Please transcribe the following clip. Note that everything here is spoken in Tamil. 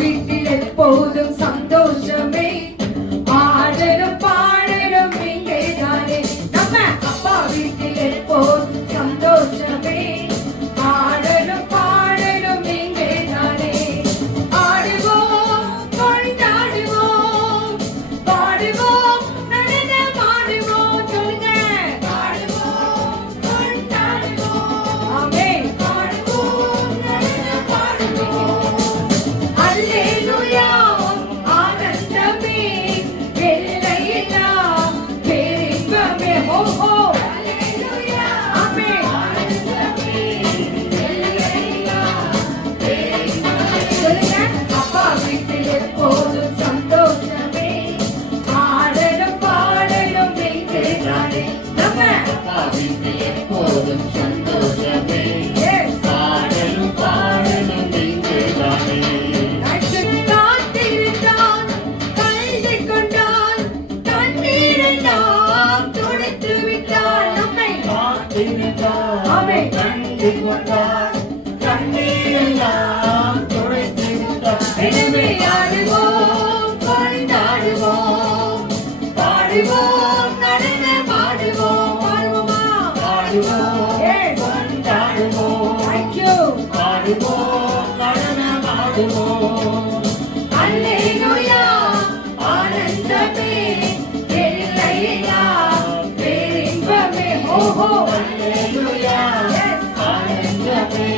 வீட்டில் எப்போதும் சந்தோஷமே, ஆடலும் பாடலும் இங்கேதானே. நம்ம அப்பா வீட்டில் எப்போதும் சந்தோஷமே, ஆடலும் பாடலும் இங்கேதானே. ஆடுவோம் கொண்டாடுவோம், பாடுவோம் நடனமாடுவோம். சொல்லுங்க, பாடுவோம் கொண்டாடுவோம், ஆமென். பாடுவோம் நடனமாடுவோம். அல்லேலூயா ஆனந்தமே, எல்லையில்லா பேரின்பமே. ஹோ ஹோ அல்லேலூயா ஆமென். ஆனந்தமே, எல்லையில்லா பேரின்பமே. சொல்லுங்க, அப்பா வீட்டில் எப்போதும் சந்தோஷமே, ஆடலும் பாடலும் இங்கேதானே. நம்ம அப்பா வீட்டில் எப்போதும் சந்தோஷமே, Yes. பாடலும் பாடலும் இங்கேதானே. காத்திருந்தான், கண்டு கொண்டான், கண்ணீரெல்லாம் துடைத்து விட்டான். நம்மை காத்திருந்தார், ஆமென். கண்டு கொண்டார், கண்ணீரெல்லாம் துடைத்து விட்டார். எனவே ஆடுவோம் கொண்டாடுவோம், பாடுவோம் நடனமாடுவோம். பாடுவோமா? பாடுவோம் Yes. கொண்டாடுவோம், Thank you. பாடுவோம் நடனமாடுவோம். அல்லேலூயா ஆனந்தமே, எல்லையில்லா பேரின்பமே. ஹோ ஹோ அல்லேலூயா Yes. ஆனந்தமே,